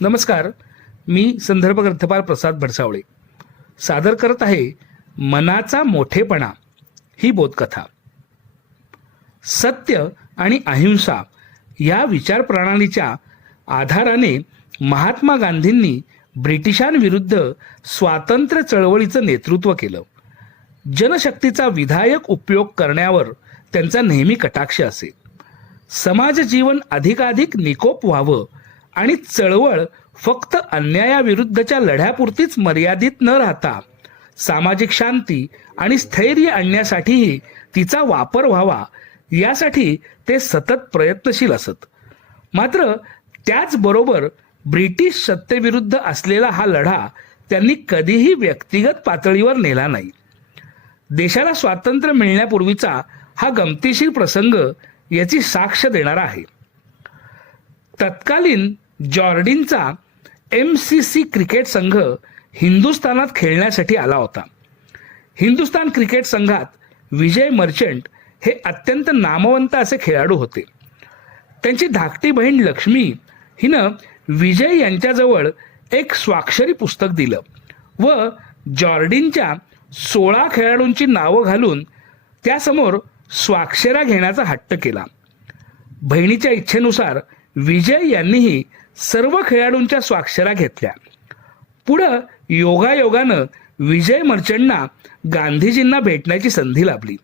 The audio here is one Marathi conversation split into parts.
नमस्कार, मी संदर्भ ग्रंथपाल प्रसाद भडसावळे सादर करत आहे मनाचा मोठेपणा ही बोधकथा. सत्य आणि अहिंसा या विचारप्रणालीच्या आधाराने महात्मा गांधींनी ब्रिटिशांविरुद्ध स्वातंत्र्य चळवळीचं नेतृत्व केलं. जनशक्तीचा विधायक उपयोग करण्यावर त्यांचा नेहमी कटाक्ष असे. समाज जीवन अधिकाधिक निकोप व्हावं आणि चळवळ फक्त अन्यायाविरुद्धच्या लढ्यापुरतीच मर्यादित न राहता सामाजिक शांती आणि स्थैर्य आणण्यासाठीही तिचा वापर व्हावा, यासाठी ते सतत प्रयत्नशील असत. मात्र त्याचबरोबर ब्रिटिश सत्तेविरुद्ध असलेला हा लढा त्यांनी कधीही व्यक्तिगत पातळीवर नेला नाही. देशाला स्वातंत्र्य मिळण्यापूर्वीचा हा गमतीशीर प्रसंग याची साक्ष देणारा आहे. तत्कालीन जॉर्डिनचा MCC क्रिकेट संघ हिंदुस्थानात खेळण्यासाठी आला होता. हिंदुस्थान क्रिकेट संघात विजय मर्चंट हे अत्यंत नामवंत असे खेळाडू होते. त्यांची धाकटी बहीण लक्ष्मी हिनं विजय यांच्याजवळ एक स्वाक्षरी पुस्तक दिलं व जॉर्डिनच्या 16 खेळाडूंची नावं घालून त्यासमोर स्वाक्षऱ्या घेण्याचा हट्ट केला. बहिणीच्या इच्छेनुसार विजय यांनीही सर्व खेळाडूंच्या स्वाक्षऱ्या घेतल्या. पुढं योगायोगानं विजय मर्चंटना गांधीजींना भेटण्याची संधी लाभली.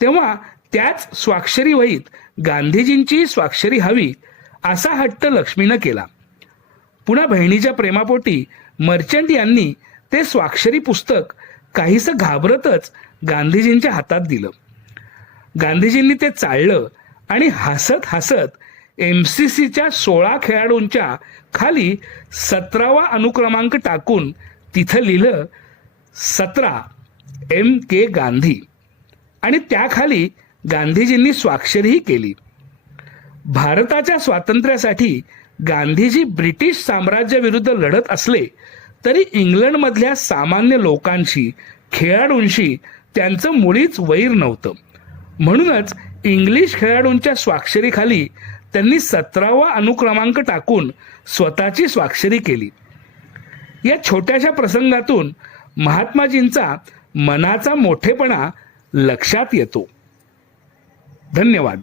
तेव्हा त्याच स्वाक्षरी वहीत गांधीजींची स्वाक्षरी हवी असा हट्ट लक्ष्मीनं केला. पुन्हा बहिणीच्या प्रेमापोटी मर्चंट यांनी ते स्वाक्षरी पुस्तक काहीसं घाबरतच गांधीजींच्या हातात दिलं. गांधीजींनी ते चाळलं आणि हसत हसत MCCच्या 16 खेळाडूंच्या खाली 17वा अनुक्रमांक टाकून तिथं लिहिलं 17 MK गांधी आणि त्याखाली गांधीजींनी स्वाक्षरीही केली. भारताच्या स्वातंत्र्यासाठी गांधीजी ब्रिटिश साम्राज्याविरुद्ध लढत असले तरी इंग्लंडमधल्या सामान्य लोकांशी, खेळाडूंशी त्यांचं मुळीच वैर नव्हतं. म्हणूनच इंग्लिश खेळाडूंच्या स्वाक्षरीखाली त्यांनी 17वा अनुक्रमांक टाकून स्वतःची स्वाक्षरी केली. या छोट्याशा प्रसंगातून महात्माजींचा मनाचा मोठेपणा लक्षात येतो. धन्यवाद.